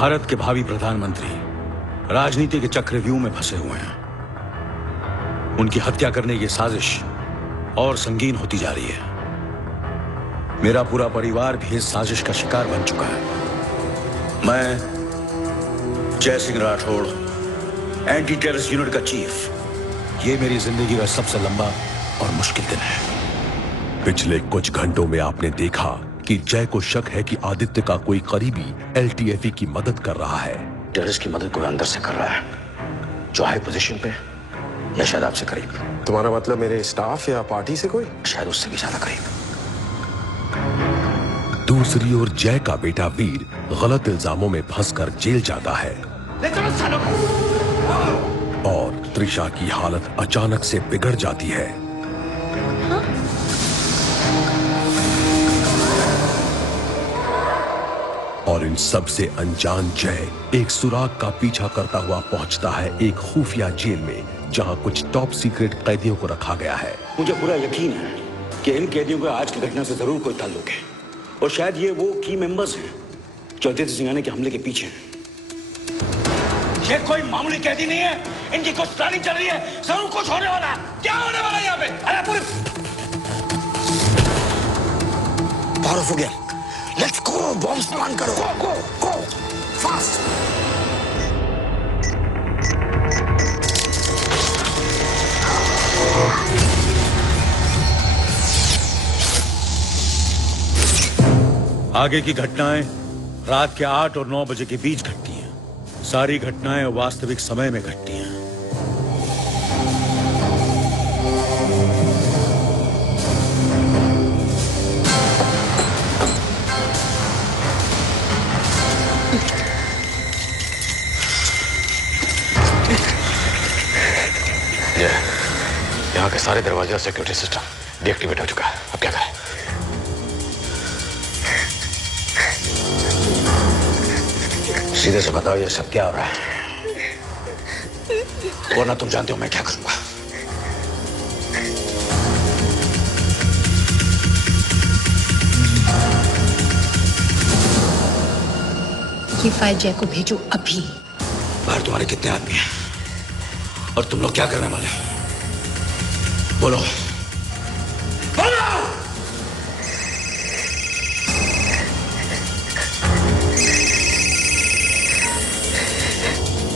भारत के भावी प्रधानमंत्री राजनीति के चक्रव्यूह में फंसे हुए हैं। उनकी हत्या करने की साजिश और संगीन होती जा रही है। मेरा पूरा परिवार भी इस साजिश का शिकार बन चुका है। मैं जय Singh Rathore, anti terrorist unit का चीफ। ये मेरी जिंदगी का सबसे लंबा और मुश्किल दिन है। पिछले कुछ घंटों में आपने देखा कि जय को शक है कि आदित्य का कोई करीबी एलटीएफई की मदद कर रहा है। टेररिस्ट की मदद कोई अंदर से कर रहा है, जो हाई पोजीशन पे या शायद आपसे करीब। तुम्हारा मतलब मेरे स्टाफ या पार्टी से कोई? शायद उससे भी ज्यादा करीब। दूसरी ओर जय का बेटा वीर गलत इल्जामों में फंसकर जेल जाता है और त्रिशा की हालत अचानक से बिगड़ जाती है। और इन सब से अनजान जय एक सुराग का पीछा करता हुआ पहुंचता है एक खुफिया जेल में, जहां कुछ टॉप सीक्रेट कैदियों को रखा गया है। मुझे पूरा यकीन है कि इन कैदियों का आज की घटना से जरूर कोई ताल्लुक है, और शायद ये वो की मेंबर्स हैं जो आदित्य सिंघानिया के हमले के पीछे हैं। ये कोई मामूली कैदी नहीं है, इनकी कुछ प्लानिंग चल रही है, जरूर कुछ होने वाला है। क्या होने वाला है यहाँ पे? अरे पूरी पावर हो गया। लेट्स गो, बॉम्ब प्लान करो। गो गो गो फास्ट। आगे की घटनाएं रात के 8 और 9 बजे के बीच घटती हैं। सारी घटनाएं वास्तविक समय में घटती हैं। यहाँ के सारे दरवाजे और सिक्योरिटी सिस्टम डीएक्टिवेट हो चुका है। अब क्या करें? सीधे से बताओ ये सब क्या हो रहा है, वरना तुम जानते हो मैं क्या करूंगा। ये फाइल जय को भेजो अभी। बाहर तुम्हारे कितने आदमी हैं और तुम लोग क्या करने वाले हो? बोलो बोलो।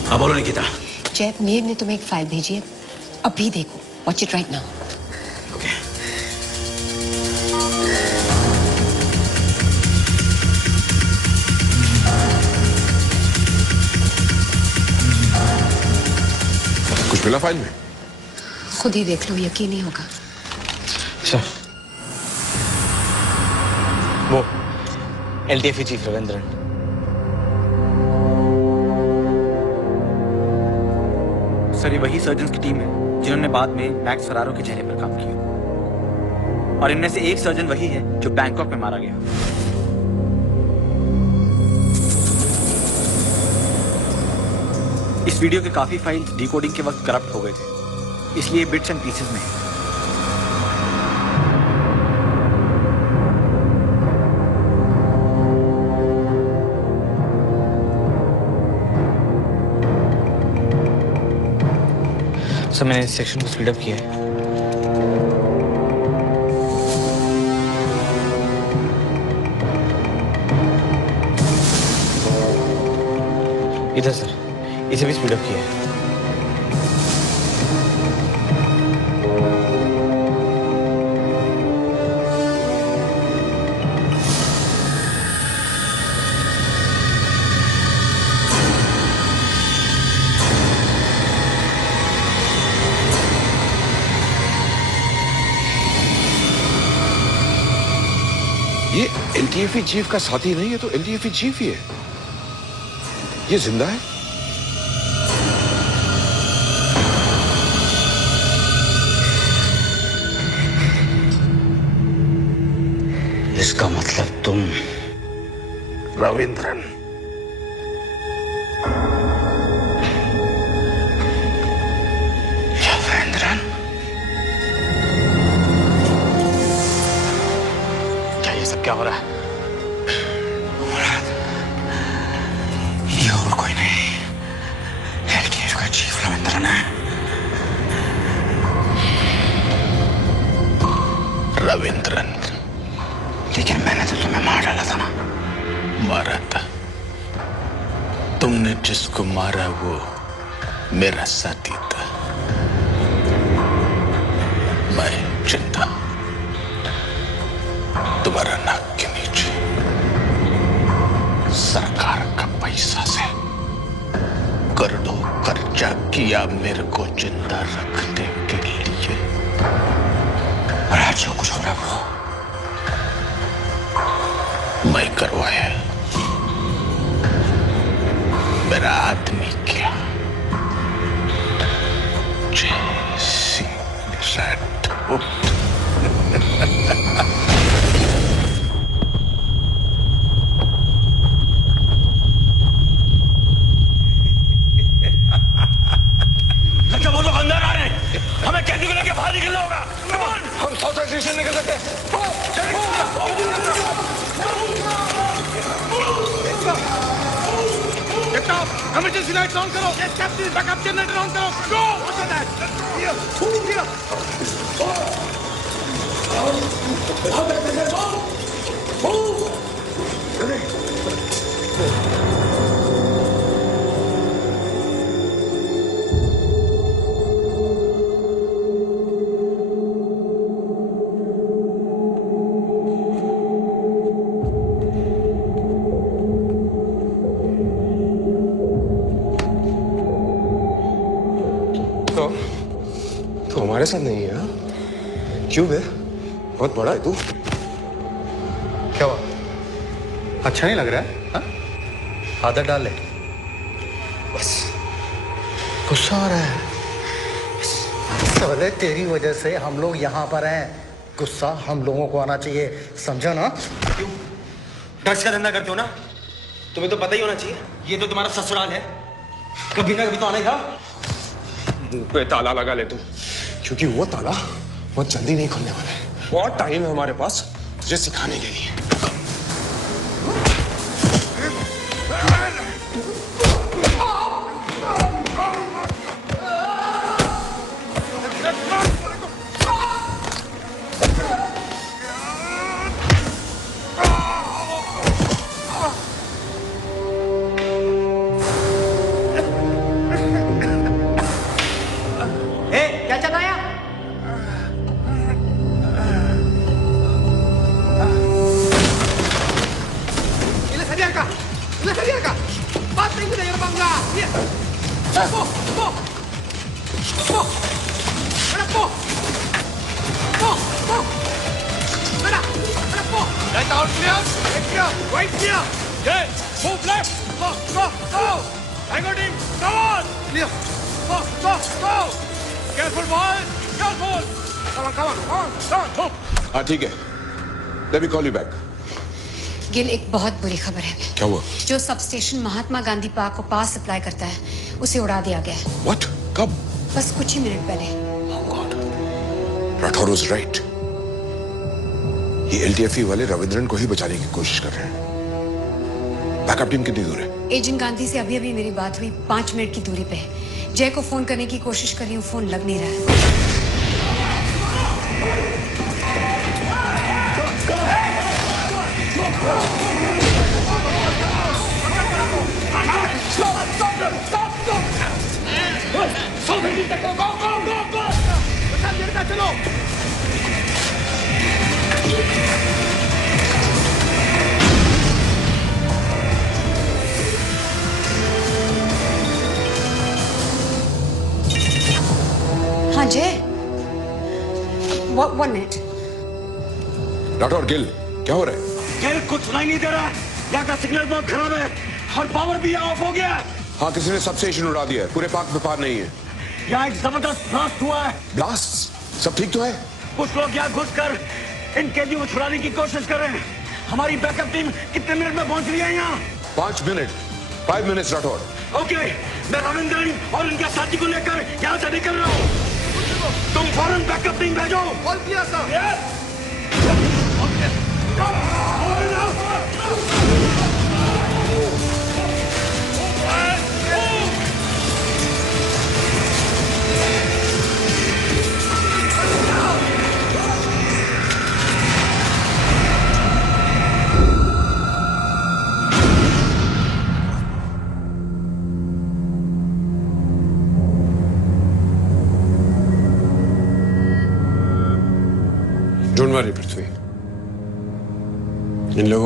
हाँ बोलो निकिता। जय, मीर ने तुम्हें एक फाइल भेजी है, अभी देखो। Watch it right now. Okay. कुछ मिला फाइल में? खुद ही देख लो, यकीन नहीं होगा। सर, वो एलटीएफई चीफ रविंद्रन। सर, ये वही सर्जन्स की टीम है जिन्होंने बाद में मैक्स फरारो के चेहरे पर काम किया, और इनमें से एक सर्जन वही है जो बैंकॉक में मारा गया। इस वीडियो के काफी फाइल डिकोडिंग के वक्त करप्ट हो गए थे, इसलिए बिट्स एंड पीसेस में है। सर, मैंने इस सेक्शन को स्पीड अप किया है। इधर सर, इसे भी स्पीड अप किया है। ये एलटीएफई चीफ का साथी नहीं है तो एलटीएफई चीफ ही है। ये जिंदा है? इसका मतलब तुम रविंद्रन। रविंद्रन, क्या ये सब क्या हो रहा है? तुमने जिसको मारा वो मेरा साथी था। मैं जिंदा तुम्हारा नाक के नीचे सरकार का पैसा से करोड़ों खर्चा किया मेरे को जिंदा रखने के लिए। और आज जो कुछ हो रहा है वो मैं करवाया। मेरा आदमी क्या जैसी रात लगता वो लोग अंदर आ रहे हैं। हमें कैदी को लेके बाहर निकलना होगा। हम साउथ स्टेशन निकल सकते हैं। Emergency lights on करो। Yes, captain. Backup generator on करो। Go. What's that? Here. Here. तो हमारे साथ नहीं है? क्यों बे? बहुत बड़ा है तू। क्या हुआ? अच्छा नहीं लग रहा है? हाँ? आदत डाल ले। बस गुस्सा आ रहा है। सबले तेरी वजह से हम लोग यहाँ पर हैं। गुस्सा हम लोगों को आना चाहिए, समझा ना? क्यों? ड्रग्स का धंधा करते हो ना? तुम्हें तो पता ही होना चाहिए, ये तो तुम्हारा ससुराल है। कभी ना कभी तो आना ही था। मुंह पे ताला लगा ले तू, क्योंकि वो ताला बहुत जल्दी नहीं खुलने वाला है। बहुत टाइम है हमारे पास तुझे सिखाने के लिए। क्या चलाया? बात नहीं करेगा बंगला। ये पो पो पो अरे पो पो पो अरे पो right out clear right clear yeah move left go go go Tango team come on clear go go go careful boys careful come on move। हाँ ठीक है, let me call you back। Gill, एक बहुत बुरी खबर है। क्या हुआ? जो sub station Mahatma Gandhi park को पास सप्लाई करता है, उसे उड़ा दिया गया है। What? कब? बस कुछ ही मिनट पहले। Oh God, Rathore was right। ये LTFE वाले रविंद्रन को ही बचाने की कोशिश कर रहे हैं। बैकअप टीम कितनी दूर है? एजेंट गांधी से अभी मेरी बात हुई, 5 मिनट की दूरी पे है। जय को फोन करने की कोशिश कर रही हूँ, फोन लग नहीं रहा है। चलो हाँ जय, 1 मिनट। राठौर, गिल, क्या हो रहा है? गिल, कुछ सुनाई नहीं दे रहा। यहाँ का सिग्नल बहुत खराब है और पावर भी ऑफ हो गया। हाँ, किसी ने सब स्टेशन उड़ा दिया है। पूरे पार्क में पार नहीं है। यहाँ एक जबरदस्त ब्लास्ट हुआ है। ब्लास्ट? सब ठीक तो है? कुछ लोग यहाँ घुसकर इन कैदियों को छुड़ाने की कोशिश कर रहे हैं। हमारी बैकअप टीम कितने मिनट में पहुंच रही है यहाँ? 5 मिनट। 5 मिनट्स राठौर। ओके, मैं रविंद्रन और उनके साथी को लेकर यहाँ से निकल रहा हूँ। तुम फौरन बैकअप टीम भेजो। कॉल किया सर।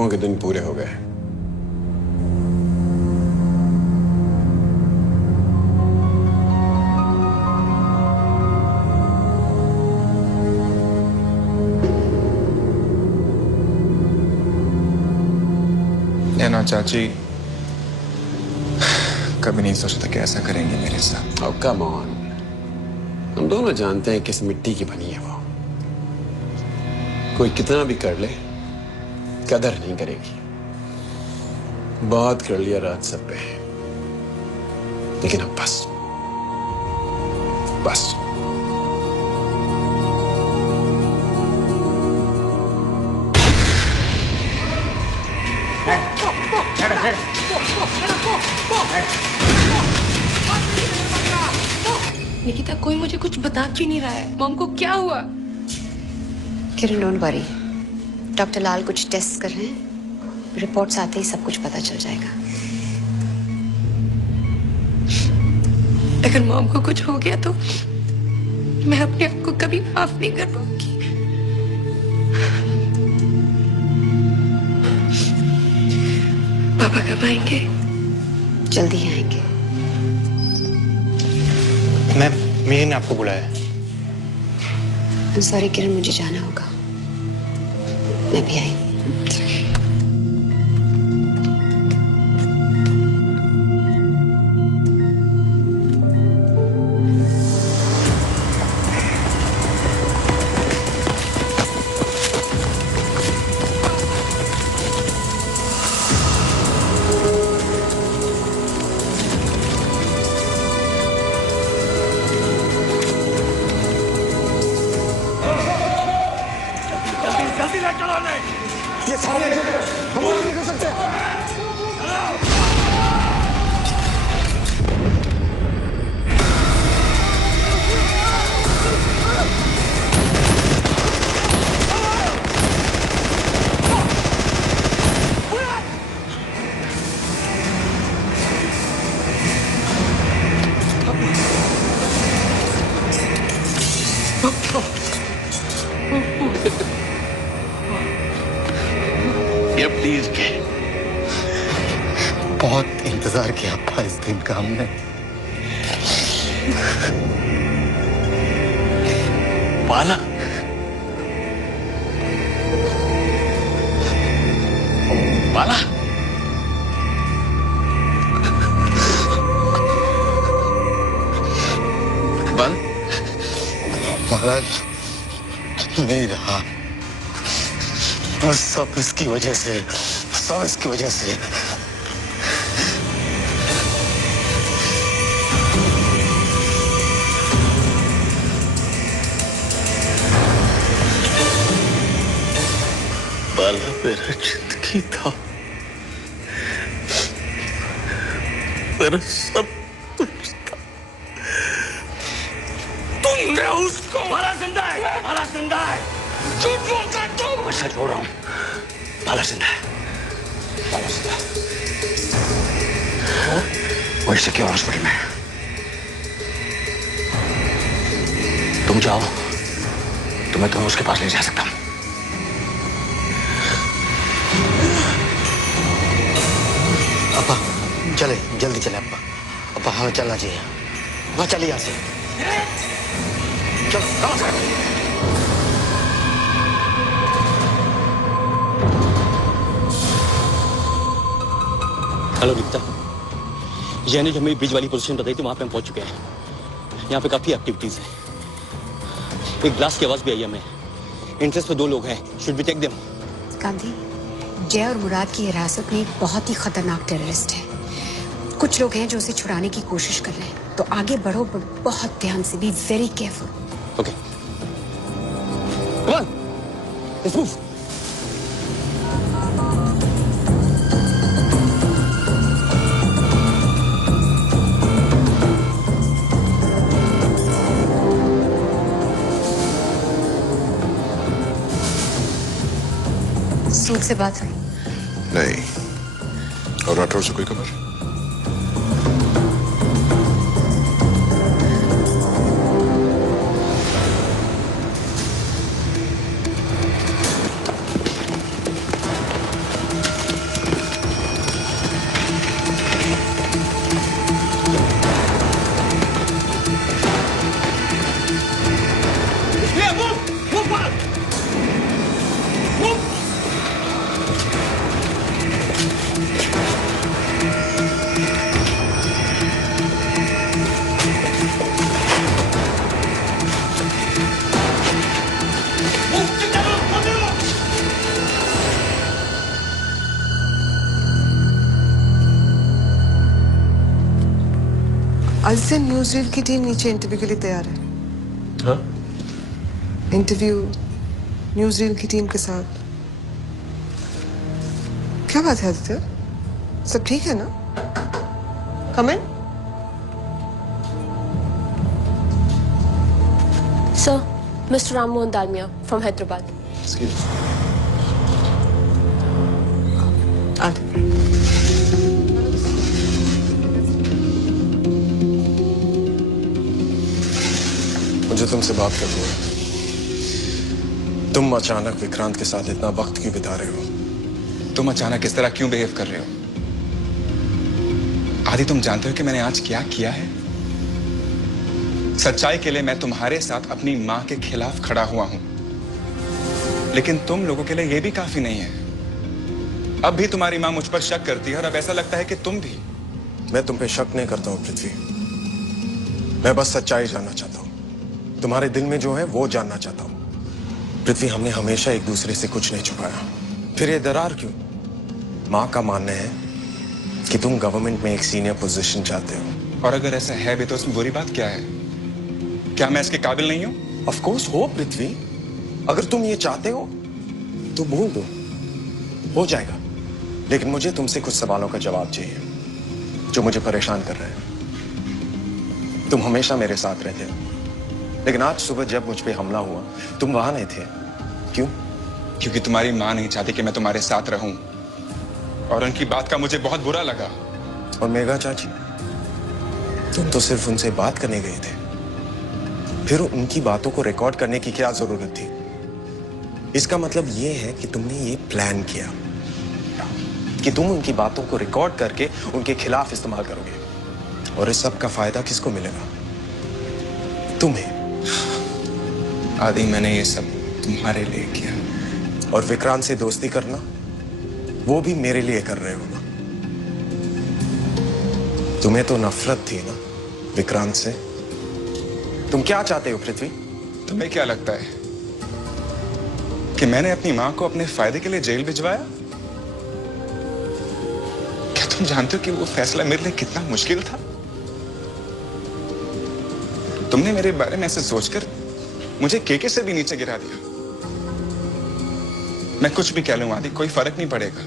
ख्वाबों के दिन पूरे हो गए। नैना चाची कभी नहीं सोचा था कि ऐसा करेंगे मेरे साथ। Oh, come on. हम दोनों जानते हैं किस मिट्टी की बनी है वो। कोई कितना भी कर ले कदर नहीं करेगी। बहुत कर लिया रात सब पे, लेकिन अब बस बस। निकिता, कोई मुझे कुछ बता क्यों नहीं रहा है? मॉम को क्या हुआ? किरण डोंट वरी, डॉक्टर लाल कुछ टेस्ट कर रहे हैं, रिपोर्ट्स आते ही सब कुछ पता चल जाएगा। अगर मॉम को कुछ हो गया तो मैं अपने आप को कभी माफ नहीं कर पाऊंगी। पापा कब आएंगे? जल्दी ही आएंगे। मैम, मीर ने आपको बुलाया है। सॉरी किरण, मुझे जाना होगा। मैं भी आई। ये सारे हम लोग नहीं कर सकते। ये प्लीज के बहुत इंतजार किया अप्पा इस दिन का हमने। बाला, बाला, बल महाराज नहीं रहा, सब इसकी वजह से, सब इसकी वजह से। बाला मेरा जिंदगी था, मेरा सब कुछ था। तुमने उसको बाला जिंदा है, बाला जिंदा है। झूठ बोलता है तुम। मैं सच बोल रहा हूँ, बाला जिंदा है, बाला जिंदा है। वो सिक्योर हॉस्पिटल में है। तुम जाओ तो मैं तुम्हें उसके पास ले जा सकता हूँ। अप्पा चले, जल्दी चले अप्पा। अप्पा हमें चलना चाहिए। वहाँ चलिए यहाँ से। चलो कहाँ से? हेलो निकिता, यानी जो हमें ब्रिज वाली पोजीशन बताई थी वहां पे हम पहुंच चुके हैं। यहाँ पे काफी एक्टिविटीज है। एक ब्लास्ट की आवाज भी आई हमें। इंटरेस्ट पे 2 लोग हैं। Should we take them? Gandhi, Jay और मुराद की हिरासत में एक बहुत ही खतरनाक टेररिस्ट है। कुछ लोग हैं जो उसे छुड़ाने की कोशिश कर रहे हैं, तो आगे बढ़ो, बहुत ध्यान से। Be very careful. Okay, come on, let's move. Sood से बात हुई? नहीं। और राठौर से कोई खबर? आदित्य, न्यूज़रील की टीम नीचे इंटरव्यू के लिए तैयार है। हाँ? इंटरव्यू न्यूज़रील की टीम के साथ। क्या बात है आदित्य, सब ठीक है ना? कम इन। Sir, Mr. Ram Mohan Dalmia from Hyderabad. Excuse me. मुझे तुमसे बात करनी है। तुम अचानक विक्रांत के साथ इतना वक्त क्यों बिता रहे हो? तुम अचानक इस तरह क्यों बिहेव कर रहे हो? आदि, तुम जानते हो कि मैंने आज क्या किया है? सच्चाई के लिए मैं तुम्हारे साथ अपनी मां के खिलाफ खड़ा हुआ हूं, लेकिन तुम लोगों के लिए यह भी काफी नहीं है। अब भी तुम्हारी मां मुझ पर शक करती है और अब ऐसा लगता है कि तुम भी। मैं तुम पे शक नहीं करता हूं पृथ्वी, मैं बस सच्चाई जानना चाहता हूं। तुम्हारे दिल में जो है वो जानना चाहता हूं। पृथ्वी, हमने हमेशा एक दूसरे से कुछ नहीं छुपाया, फिर ये दरार क्यों? मां का मानना है कि तुम गवर्नमेंट में एक सीनियर पोजीशन चाहते हो। और अगर ऐसा है भी तो उसमें बुरी बात क्या है? क्या मैं इसके काबिल नहीं हूं? ऑफ कोर्स हो पृथ्वी, अगर तुम ये चाहते हो तो बोल दो, हो जाएगा। लेकिन मुझे तुमसे कुछ सवालों का जवाब चाहिए जो मुझे परेशान कर रहे हैं। तुम हमेशा मेरे साथ रहते हो, लेकिन आज सुबह जब मुझ पे हमला हुआ तुम वहां नहीं थे। क्यों? क्योंकि तुम्हारी मां नहीं चाहती कि मैं तुम्हारे साथ रहूं, और उनकी बात का मुझे बहुत बुरा लगा। और मेघा चाची, तुम तो सिर्फ उनसे बात करने गए थे, फिर उनकी बातों को रिकॉर्ड करने की क्या जरूरत थी? इसका मतलब यह है कि तुमने ये प्लान किया कि तुम उनकी बातों को रिकॉर्ड करके उनके खिलाफ इस्तेमाल करोगे, और इस सब का फायदा किसको मिलेगा? तुम्हें। आदि, मैंने ये सब तुम्हारे लिए किया। और विक्रांत से दोस्ती करना वो भी मेरे लिए कर रहे हो ना? तुम्हें तो नफरत थी ना विक्रांत से। तुम क्या चाहते हो पृथ्वी? तुम्हें क्या लगता है कि मैंने अपनी मां को अपने फायदे के लिए जेल भिजवाया? क्या तुम जानते हो कि वो फैसला मेरे लिए कितना मुश्किल था? तुमने मेरे बारे में ऐसे सोचकर मुझे केके से भी नीचे गिरा दिया। मैं कुछ भी कह लूं आदि, कोई फर्क नहीं पड़ेगा,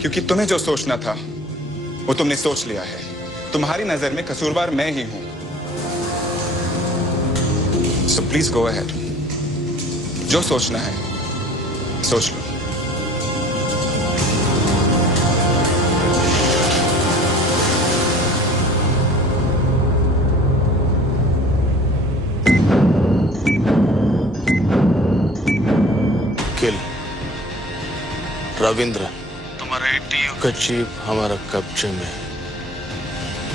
क्योंकि तुम्हें जो सोचना था वो तुमने सोच लिया है। तुम्हारी नजर में कसूरवार मैं ही हूं। सो प्लीज गो अहेड, जो सोचना है सोच लो। रविंद्र, तुम्हारा एटीयू का चीफ हमारा कब्जे में।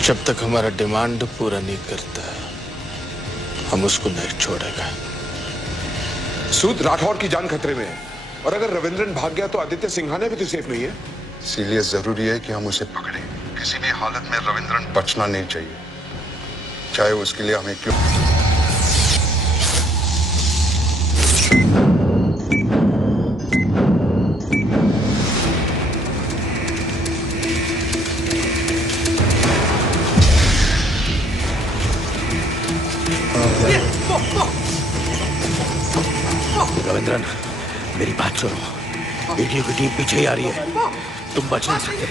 जब तक हमारा डिमांड पूरा नहीं करता हम उसको नहीं छोड़ेगा। सूद, राठौर की जान खतरे में है, और अगर रविंद्रन भाग गया तो आदित्य सिंघानिया भी तो सेफ नहीं है। इसीलिए जरूरी है कि हम उसे पकड़ें। किसी भी हालत में रविंद्रन बचना नहीं चाहिए, चाहे उसके लिए हमें क्यों। रविंद्रन, मेरी बात सुनो। एटीयू की टीम पीछे ही आ रही है, तुम बच नहीं सकते।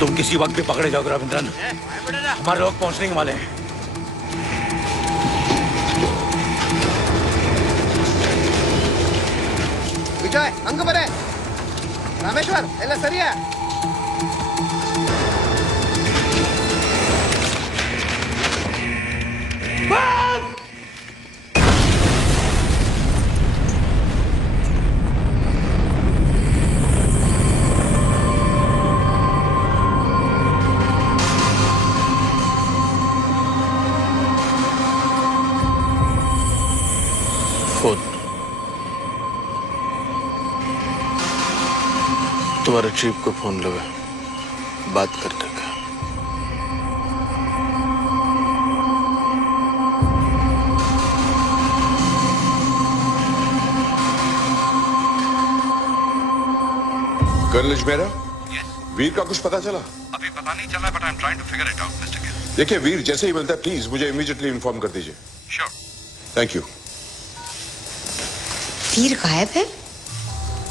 तुम किसी वक्त भी पकड़े जाओगे रविंद्रन। हमारे लोग पहुंचने वाले हैं। विजय, अंग बरे, रामेश्वर, ಎಲ್ಲ ಸರಿಯಾ? फोन तुम्हारे चीफ को फोन लगा, बात करने का। कर्नल इजमेरा, वीर का कुछ पता चला? अभी पता नहीं चला, but I am trying to figure it out mister Gill. देखिए वीर जैसे ही मिलता है प्लीज मुझे इमीडिएटली इन्फॉर्म कर दीजिए। श्योर। Thank you. वीर गायब है?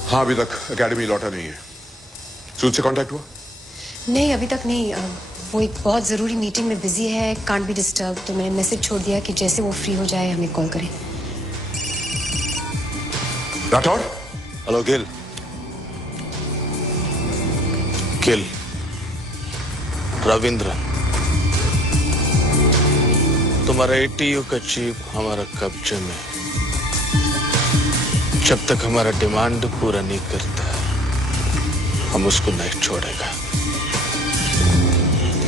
हाँ, अभी तक एकेडमी लौटा नहीं है। सूद से कांटेक्ट हुआ? नहीं, अभी तक नहीं। वो एक बहुत जरूरी मीटिंग में बिजी है, कांट बी डिस्टर्ब। तो मैंने मैसेज छोड़ दिया कि जैसे वो फ्री हो जाए हमें कॉल करें। राठौर? हेलो गिल। गिल, रविंद्रन, तुम्हारा एटीयू का चीफ हमारा कब्जे में। जब तक हमारा डिमांड पूरा नहीं करता हम उसको नहीं छोड़ेगा।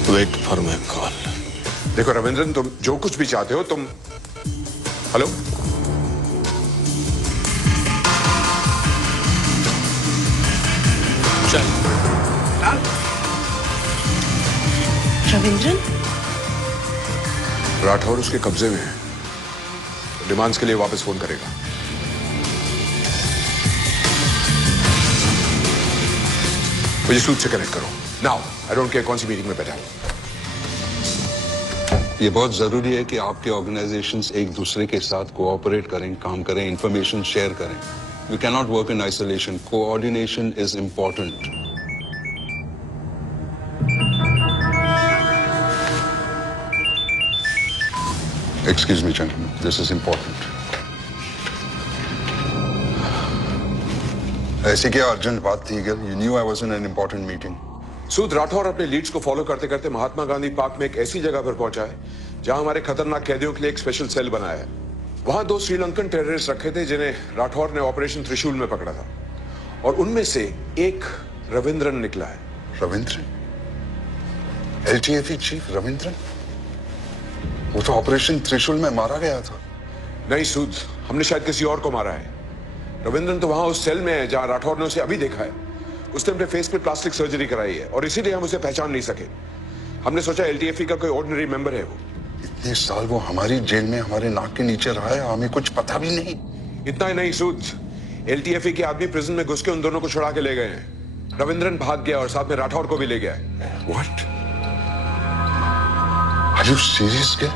Wait for my call. देखो रविंद्रन, तुम जो कुछ भी चाहते हो तुम। हेलो, चल। रविंद्रन? राठौर उसके कब्जे में है। डिमांड्स के लिए वापस फोन करेगा। मुझे सूद से कनेक्ट करो नाउ। आई डोंट केयर कौन सी मीटिंग में बैठा हूं। ये बहुत जरूरी है कि आपके ऑर्गेनाइजेशंस एक दूसरे के साथ कोऑपरेट करें, काम करें, इंफॉर्मेशन शेयर करें। We can not work in isolation. Coordination is important. Excuse me, gentlemen. This is important. ऐसी क्या अर्जेंट बात थी Gill? You knew I was in an important meeting. सूद, राठौर अपने लीड्स को फॉलो करते करते महात्मा गांधी पार्क में एक ऐसी जगह पर पहुंचा है जहां हमारे खतरनाक कैदियों के लिए एक स्पेशल सेल बनाया है। वहां 2 श्रीलंकन टेररिस्ट रखे थे जिन्हें राठौर ने ऑपरेशन त्रिशूल में पकड़ा था, और उनमें से एक रविंद्रन निकला है। रविंद्रन? LTFE chief Ravindran? वो तो ऑपरेशन त्रिशूल में मारा गया था। नहीं सूद, हमने शायद किसी और को मारा है। रविंद्रन तो वहां उस सेल में है जहां राठौर ने उसे अभी देखा है। उसने अपने फेस पे प्लास्टिक सर्जरी कराई है और इसीलिए हम उसे पहचान नहीं सके। हमने सोचा LTFE का कोई ऑर्डिनरी मेंबर है वो। इतने साल वो हमारी जेल में हमारे नाक के नीचे रहा है, हमें कुछ पता भी नहीं। इतना ही नहीं सूद, LTFE के आदमी प्रिजन में घुस के उन दोनों को छुड़ा के ले गए हैं। रविंद्रन भाग गया और साथ में राठौर को भी ले गया है। What? Are you serious क्या?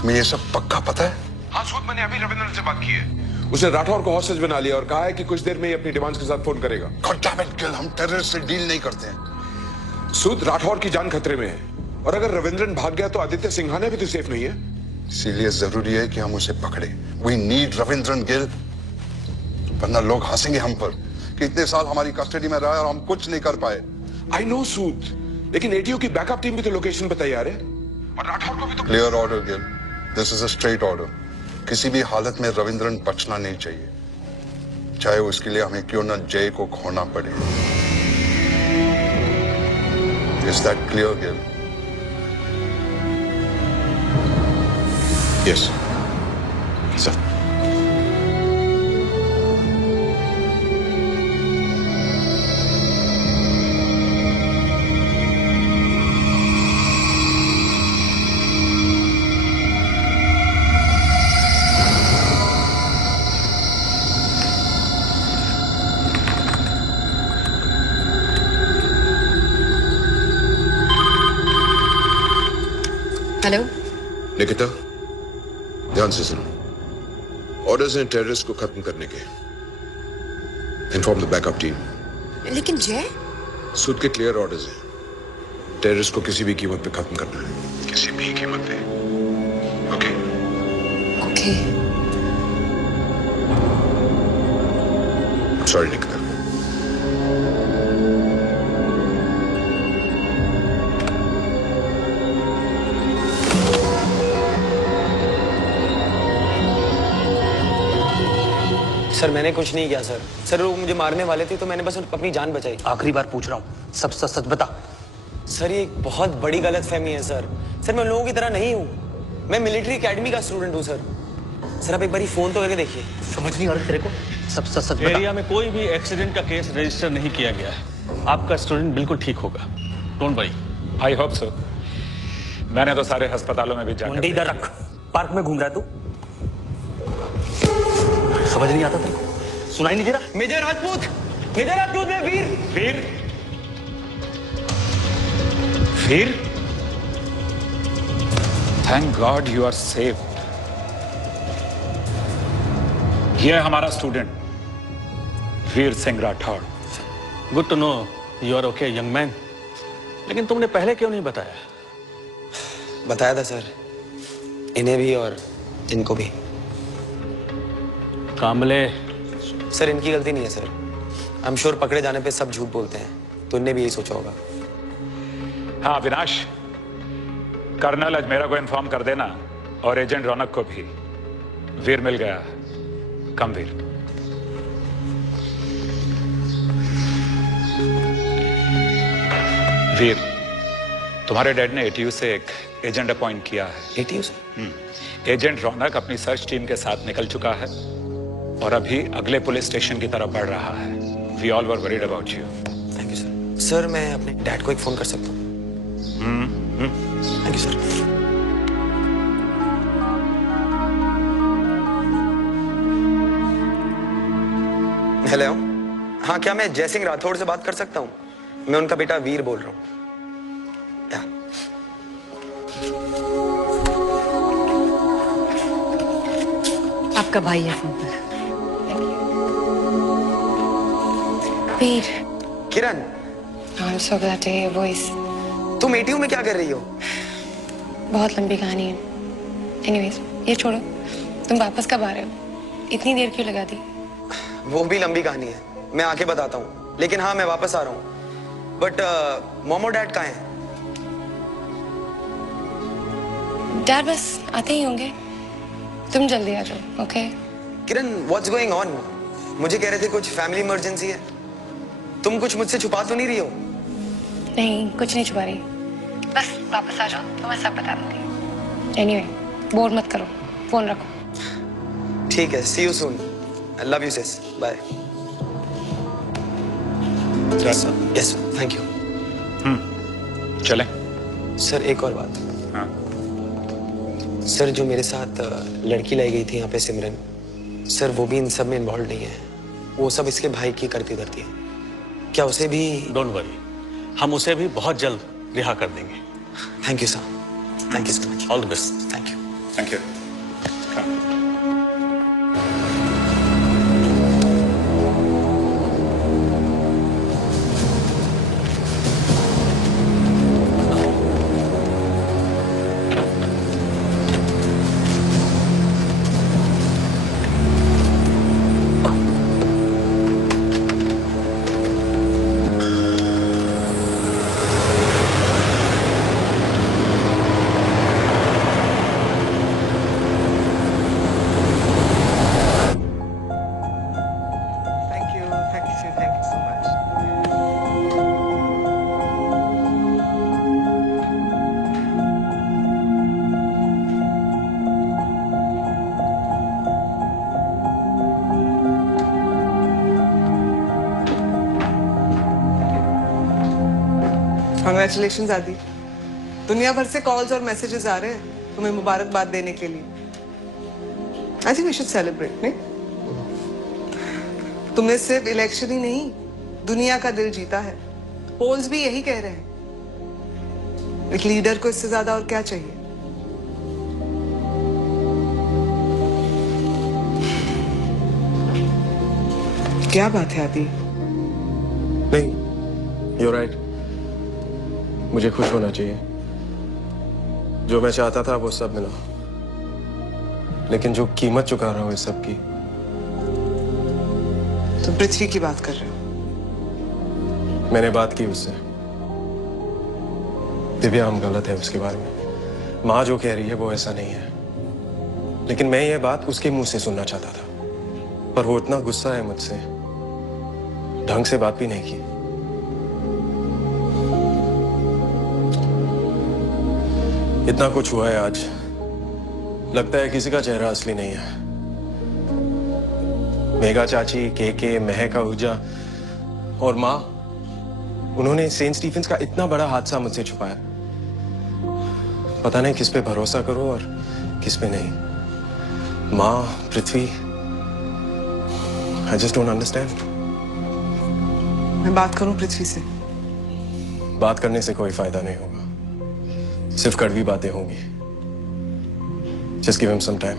तुम्हें ये सब पक्का पता है? हाँ सूद, मैंने अभी रविंद्रन से बात की है। उसने राठौर को हॉस्टेज बना लिया और कहा है कि कुछ देर में ही अपनी डिमांड्स के साथ फोन करेगा। God damn it, गिल, हम टेररिस्ट से डील नहीं करते हैं। सूद, राठौर की जान खतरे में है, और अगर रविंद्रन भाग गया तो आदित्य सिंघानिया भी तो सेफ नहीं है। इसीलिए जरूरी है कि हम उसे पकड़े। We need रविंद्रन गिल, वरना लोग हंसेंगे हम पर कि इतने साल हमारी कस्टडी में रहा है और हम कुछ नहीं कर पाए। आई नो सूद, लेकिन एटीओ की बैकअप टीम भी तो लोकेशन पे तैयार है, और राठौर को भी तो। Clear order Gill, this is a straight order. किसी भी हालत में रविंद्रन बचना नहीं चाहिए, चाहे उसके लिए हमें क्यों न जय को खोना पड़े। Is that clear Gill? Yes sir. Hello Nikita, ध्यान से सुनो। ऑर्डर्स हैं टेररिस्ट को खत्म करने के। Inform the backup team. लेकिन जय? सूद के क्लियर ऑर्डर्स हैं। टेररिस्ट को किसी भी कीमत पे खत्म करना है, किसी भी कीमत पे। Okay? Okay. Sorry Nikita. Sir मैंने कुछ नहीं किया सर। सर लोग मुझे मारने वाले थे तो मैंने बस अपनी जान बचाई। आखिरी बार पूछ रहा हूँ, सब सच सच बता। सर ये एक बहुत बड़ी गलतफहमी है सर। सर मैं लोगों की तरह नहीं हूँ, मैं मिलिट्री एकेडमी का स्टूडेंट हूँ सर। सर आप एक बार फोन तो करके देखिए। समझ नहीं आ रहा तेरे को? सब सच सच बता। एरिया में कोई भी एक्सीडेंट का केस रजिस्टर नहीं किया गया है। आपका स्टूडेंट बिल्कुल ठीक होगा, don't worry. I hope so. मैंने तो सारे अस्पतालों में भी जाकर इधर रख। पार्क में घूम रहा है तू? समझ नहीं आता तेरे को? सुनाई नहीं दे रहा? मेजर राजपूत, किधर आप दूध में Veer? Veer? Veer? Thank God you are safe. ये है हमारा student Veer Singh Rathore. Good to know you are okay young man. लेकिन तुमने पहले क्यों नहीं बताया? बताया था सर, इन्हें भी और इनको भी। कामले सर इनकी गलती नहीं है सर। आई एम श्योर पकड़े जाने पे सब झूठ बोलते हैं, तो इनने भी यही सोचा होगा। हाँ अविनाश, कर्नल अजमेरा को इन्फॉर्म कर देना और एजेंट रौनक को भी। वीर मिल गया। कम वीर। वीर, तुम्हारे डैड ने एटीयू से एक एजेंट अपॉइंट किया है। एटीयू से? एजेंट रौनक अपनी सर्च टीम के साथ निकल चुका है और अभी अगले पुलिस स्टेशन की तरफ बढ़ रहा है। We all were worried about you. Thank you sir. Sir मैं अपने डैड को एक फोन कर सकता हूँ? Thank you sir. हेलो, हाँ क्या मैं जय सिंह राठौड़ से बात कर सकता हूँ? मैं उनका बेटा वीर बोल रहा हूँ। आपका भाई है फोन पर। वीर। किरण। I'm so glad to hear your voice. तुम एटीयू में क्या कर रही हो? बहुत लंबी कहानी है। Anyways, ये छोड़ो। तुम वापस कब आ रहे हो? इतनी देर क्यों लगा दी? वो भी लंबी कहानी है, मैं आके बताता हूँ। लेकिन हाँ मैं वापस आ रहा हूँ। बट मॉम और डैड कहाँ हैं? डैड बस आते ही होंगे। तुम जल्दी आ जाओ, okay? Kiran, what's going on? मुझे कह रहे थे कुछ फैमिली इमरजेंसी है। तुम कुछ मुझसे छुपा तो नहीं रही हो? नहीं, कुछ नहीं छुपा रही। बस वापस आ जाओ तो मैं सब बता दूंगी। एनीवे, बोर मत करो, फोन रखो। ठीक है, see you soon. I love you sis, bye. Yes sir, thank you. चलें? सर एक और बात। हाँ। सर जो मेरे साथ लड़की लाई गई थी यहाँ पे सिमरन, सर वो भी इन सब में इन्वॉल्व नहीं है। वो सब इसके भाई की करती है। क्या उसे भी? डोंट वरी, हम उसे भी बहुत जल्द रिहा कर देंगे। Thank you sir. Thank you so much. All the best. Thank you. Thank you. Congratulations आदि। दुनिया भर से कॉल्स और मैसेजेस आ रहे हैं तुम्हें मुबारकबाद देने के लिए। I think we should celebrate, नहीं? तुमने सिर्फ इलेक्शन ही नहीं, दुनिया का दिल जीता है। पोल्स भी यही कह रहे हैं। एक लीडर को इससे ज्यादा और क्या चाहिए? क्या बात है आदि? नहीं, you're right. मुझे खुश होना चाहिए। जो मैं चाहता था वो सब मिला, लेकिन जो कीमत चुका रहा हूं इस सब की। तुम पृथ्वी की बात कर रहे हो? मैंने बात की उससे। दिव्या हम गलत है उसके बारे में। माँ जो कह रही है वो ऐसा नहीं है, लेकिन मैं ये बात उसके मुंह से सुनना चाहता था, पर वो इतना गुस्सा है मुझसे, ढंग से बात भी नहीं की। इतना कुछ हुआ है आज, लगता है किसी का चेहरा असली नहीं है। मेघा चाची, के महक आहूजा और माँ, उन्होंने सेंट स्टीफेंस का इतना बड़ा हादसा मुझसे छुपाया। पता नहीं किस पे भरोसा करूं और किस पे नहीं। माँ, पृथ्वी, I just don't understand. मैं बात करूं पृथ्वी से? बात करने से कोई फायदा नहीं होगा, सिर्फ कड़वी बातें होंगी। Just give him some time.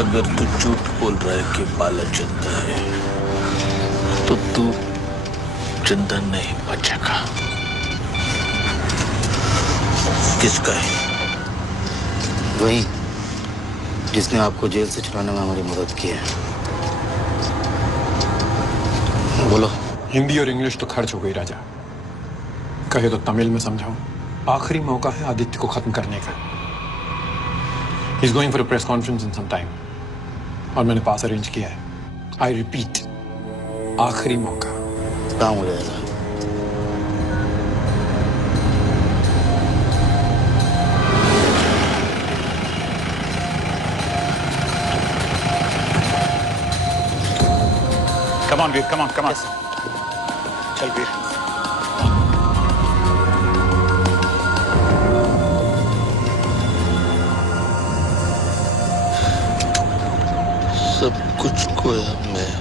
अगर तू झूठ बोल रहा है कि बाला जिंदा है तो तू जिंदा नहीं बचेगा। किसका है? वही जिसने आपको जेल से छुड़ाने में हमारी मदद की है। बोलो। हिंदी और इंग्लिश तो खर्च हो गई राजा, कहे तो तमिल में समझाऊं। आखिरी मौका है आदित्य को खत्म करने का। He's going for a press conference in some time, और मैंने पास अरेंज किया है। I repeat, आखिरी मौका। काम हो जाएगा। Come on, Veer, come on, come on. चल वीर। सब कुछ खोया मैं,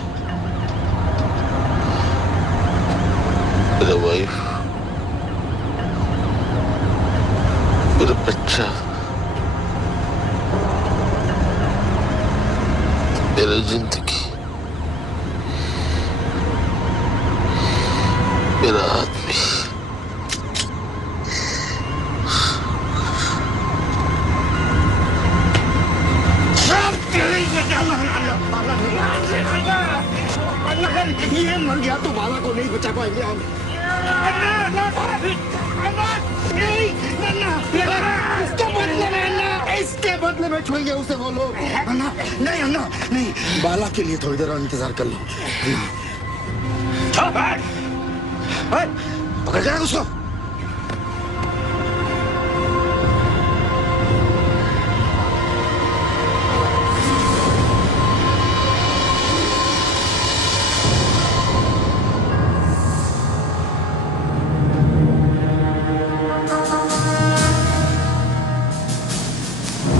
मेरा वाइफ, मेरा बच्चा, मेरा जिंदगी, मेरा आदमी। ये मर गया तो बाला को नहीं बचा पाएंगे हम। इसके बदले में छुएंगे उसे वो लोग। अन्ना नहीं, अन्ना नहीं, बाला के लिए थोड़ी देर और इंतजार कर लो। पकड़ के रख उसको।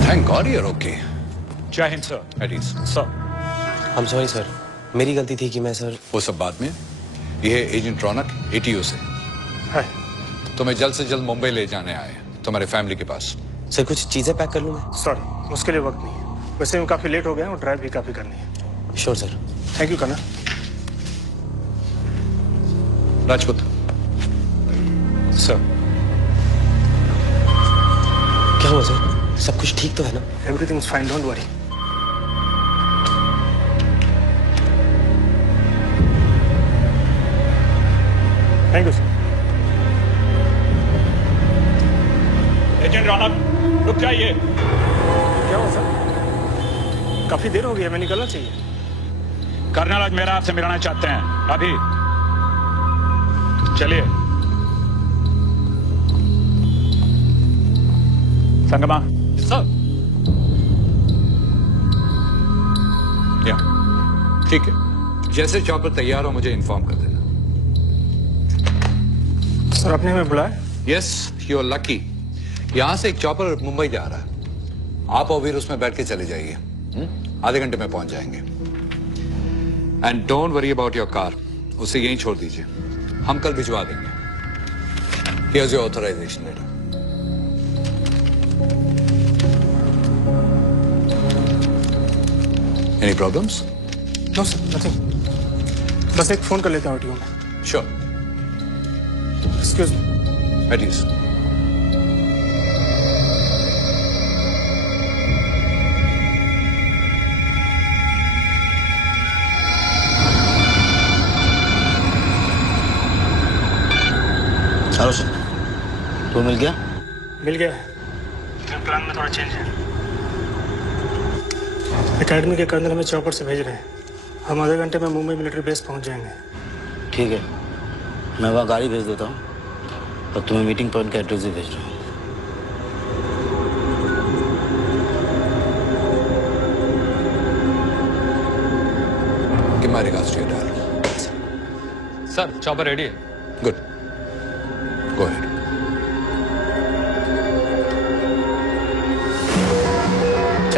Thank God you're okay. जय Hind sir. At ease. Sir. I'm sorry sir, मेरी गलती थी कि मैं सर। वो सब बाद में। ये है एजेंट रौनक ATO से। हाय। तुम्हें जल्द से जल्द मुंबई ले जाने आए तुम्हारे फैमिली के पास। सर कुछ चीजें पैक कर लूं मैं? सॉरी, उसके लिए वक्त नहीं है। वैसे मैं काफी लेट हो गया और ड्राइव भी काफी करनी है। Sure sir. Thank you Kanna. Rajput. Sir. क्या हुआ सर? सब कुछ ठीक तो है ना? Everything is fine, don't worry. Thank you sir. Agent Raunak रुक जाइए। क्या हुआ सर? काफी देर हो गई है, मैं निकलना चाहिए। कर्नल आज मेरा आपसे मिलना चाहते हैं अभी। चलिए। संगमा। सर। या ठीक है, जैसे चॉपर तैयार हो मुझे इन्फॉर्म कर देना। सर आपने हमें बुलाया? Yes, you are lucky. यहां से एक चॉपर मुंबई जा रहा है। आप और वीर उसमें बैठ के चले जाइए। आधे घंटे में पहुंच जाएंगे। And don't worry about your car, उसे यहीं छोड़ दीजिए, हम कल भिजवा देंगे। Here's your authorisation letter. Any problems? No sir, nothing. बस एक फोन कर लेता हूँ ATO में। Sure. Excuse me. At ease. Hello sir, तो मिल गया? मिल गया। प्लान में थोड़ा चेंज है। एकेडमी के कर्नल हमें चॉपर से भेज रहे हैं। हम आधे घंटे में मुंबई मिलिट्री बेस पहुंच जाएंगे। ठीक है, मैं वहाँ गाड़ी भेज देता हूँ और तुम्हें मीटिंग पॉइंट का एड्रेस भी भेज रहा हूँ। Give my regards to your dad. Sir chopper ready है। Good. Go ahead.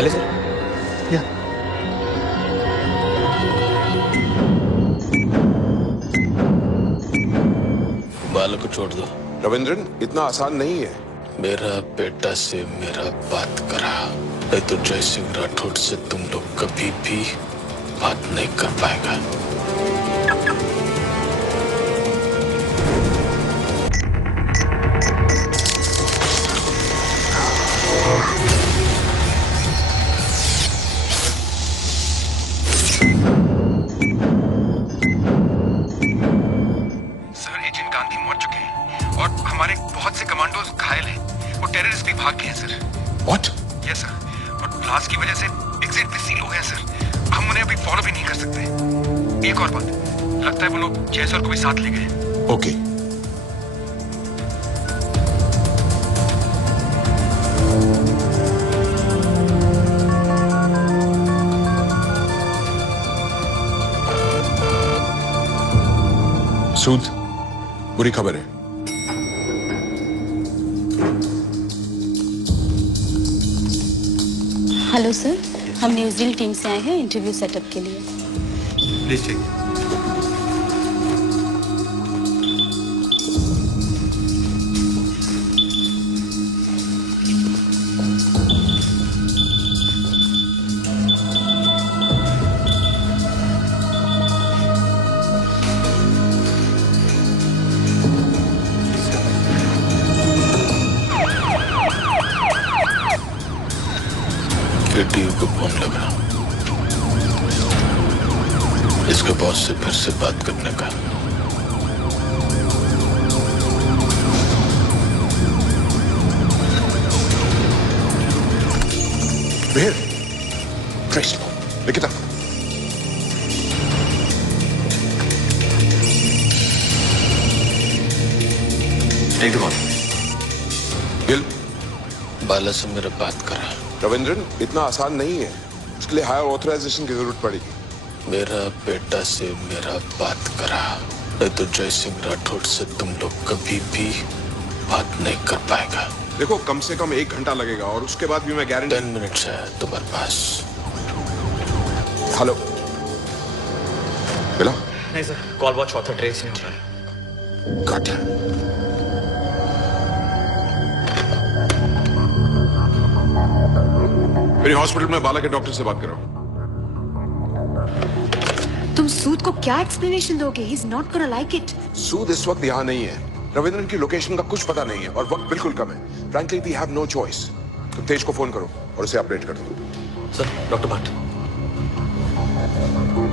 चले सर। या बालक को छोड़ दो। रविंद्रन, इतना आसान नहीं है। मेरा बेटा से मेरा बात करा, नहीं तो जय सिंह राठौड़ से तुम लोग कभी भी बात नहीं कर पाएगा। सर, एजेंट गांधी मर चुके हैं और हमारे बहुत से कमांडोज घायल हैं। वो टेररिस्ट भी भाग गए हैं सर। What? यस सर, और ब्लास्ट की वजह से एग्जिट भी सील हो गया सर। हम उन्हें अभी फॉलो भी नहीं कर सकते। एक और बात, लगता है वो लोग जय सर को भी साथ ले गए। ओके। सूद, बुरी खबर है। हेलो सर, हम न्यूज़ डील टीम से आए हैं इंटरव्यू सेटअप के लिए। Please check. केटीयू को फोन लगा, इसके बॉस से फिर से बात करने का। मिहिर, ट्रेस लो। Nikita, take the call. Gill, Bala से मेरा बात करा। रविंद्रन, इतना आसान नहीं है। उसके लिए हायर ऑथराइजेशन की जरूरत पड़ेगी। मेरा बेटा से मेरा बात करा, नहीं तो जय सिंह राठौड़ से तुम लोग कभी भी बात नहीं कर पाएगा। देखो, कम से कम 1 घंटा लगेगा और उसके बाद भी मैं गारंटी। 10 मिनट्स है तुम्हारे पास। हेलो, मिला? नहीं सर, कॉल बहुत चौथा ट्रेस नहीं हो रहा। गॉट मेरी हॉस्पिटल में बाला के डॉक्टर से बात कर रहा हूं। तुम सूद को क्या एक्सप्लेनेशन दोगे? He is not gonna like it. Sood इस वक्त यहाँ नहीं है। रविंद्रन की लोकेशन का कुछ पता नहीं है और वक्त बिल्कुल कम है। Frankly we have no choice. तुम तेज को फोन करो और उसे अपडेट कर दो। Sir, doctor Bhatt.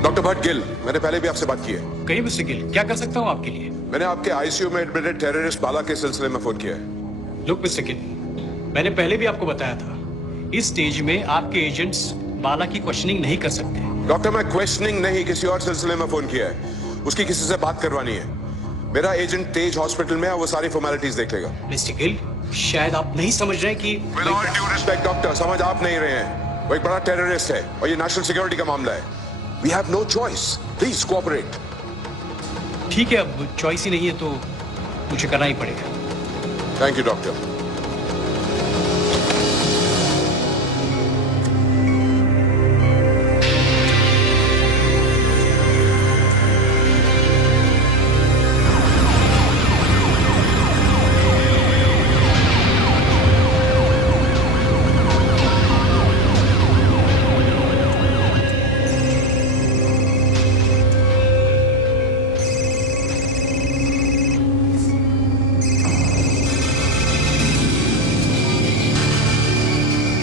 Doctor Bhatt, Gill, मैंने पहले भी आपसे बात की है। कहिए मिस्टर गिल, क्या कर सकता हूँ आपके लिए? मैंने आपके आईसीयू में एडमिटेड टेररिस्ट बाला के सिलसिले में फोन किया है। लुक मिस्टर गिल, मैंने पहले भी आपको बताया था, इस स्टेज में आपके एजेंट्स बाला की क्वेश्चनिंग नहीं कर सकते। डॉक्टर, मैं क्वेश्चनिंग नहीं, किसी और सिलसिले में फोन किया है। उसकी किसी से बात करवानी है। मेरा एजेंट तेज हॉस्पिटल में है, वो सारी फॉर्मेलिटीज देख लेगा। मिस्टर गिल, शायद आप नहीं समझ रहे कि with all due respect doctor, समझ आप नहीं रहे हैं। वो एक बड़ा टेररिस्ट है और ये नेशनल सिक्योरिटी का मामला है। We have no choice, please cooperate. ठीक है, अब चॉइस ही नहीं है तो मुझे करना ही पड़ेगा। Thank you doctor.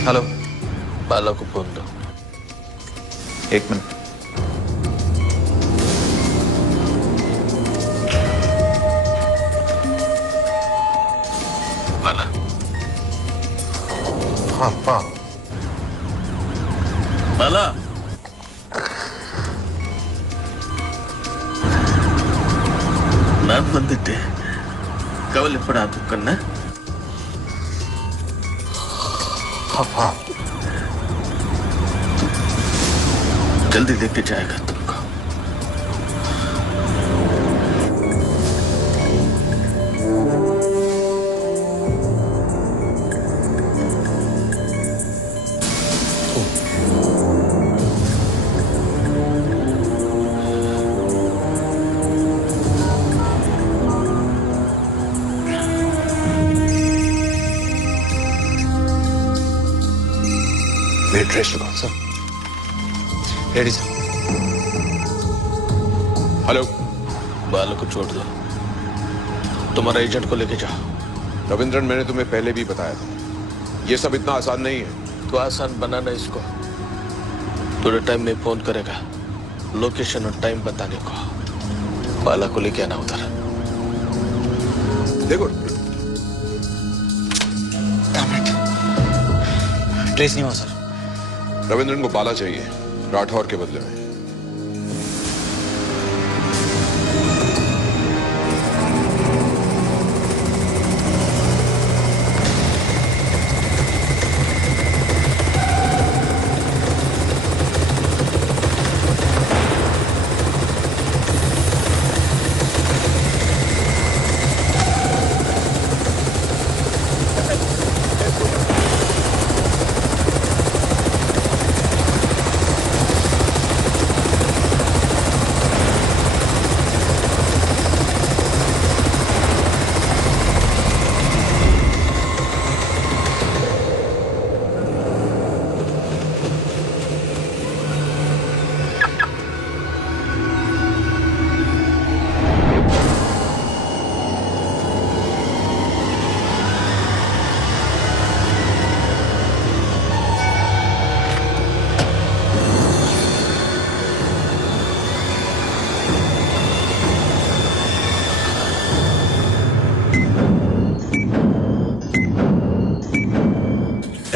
हेलो, बाला को फोन दो। 1 मिनट। बाला। हाँ, हाँ। बाला। ನಾನು ಬಂದಿದ್ದೆ, ಕವಲೆ ಪಡ ಬುಕ್ಕನ್ನ। हाँ, जल्दी लेके जाएगा तुमको। ट्रेस लगाओ सर। Ready sir. हेलो। बालों को छोड़ दो, तुम्हारा एजेंट को लेके जाओ। रविंद्रन, मैंने तुम्हें पहले भी बताया था, ये सब इतना आसान नहीं है। तो आसान बनाना इसको। थोड़े टाइम में फोन करेगा, लोकेशन और टाइम बताने को। बाला को लेके आना उधर। देखो ट्रेस नहीं हुआ सर। रविंद्रन को बाला चाहिए, राठौर के बदले में।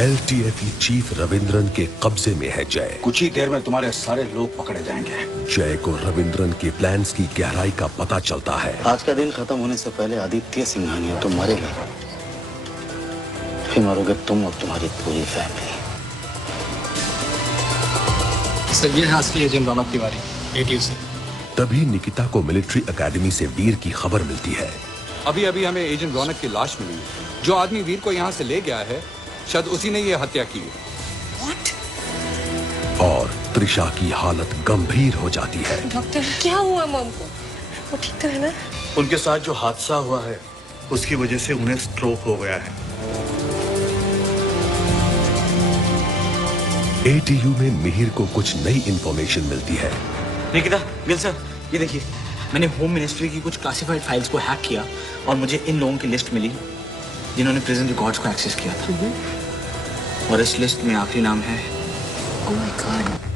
LTFE चीफ रविंद्रन के कब्जे में है जय। कुछ ही देर में तुम्हारे सारे लोग पकड़े जाएंगे। जय को रविंद्रन के प्लान्स की गहराई का पता चलता है। आज का दिन खत्म होने से पहले आदित्य सिंघानिया तो मरेगा, फिर मरोगे तुम और तुम्हारी पूरी फैमिली। सर ये है असली एजेंट रौनक तिवारी, ATU से। तभी निकिता को मिलिट्री एकेडमी से वीर की खबर मिलती है। अभी अभी हमें एजेंट रौनक की लाश मिली। जो आदमी वीर को यहाँ से ले गया है, शायद उसी ने ये हत्या की है। और त्रिशा की हालत गंभीर हो जाती है। डॉक्टर, क्या हुआ मॉम को? वो ठीक तो है ना? उनके साथ जो हादसा हुआ है उसकी वजह से उन्हें स्ट्रोक हो गया है। ATU में मिहिर को कुछ नई इंफॉर्मेशन मिलती है। निकिता, गिल सर, ये देखिए, मैंने होम मिनिस्ट्री की कुछ क्लासिफाइड फाइल्स को हैक किया और मुझे इन लोगों की लिस्ट मिली जिन्होंने प्रिजन रिकॉर्ड्स को एक्सेस किया था। और इस लिस्ट में आखिरी नाम है ओह माय गॉड,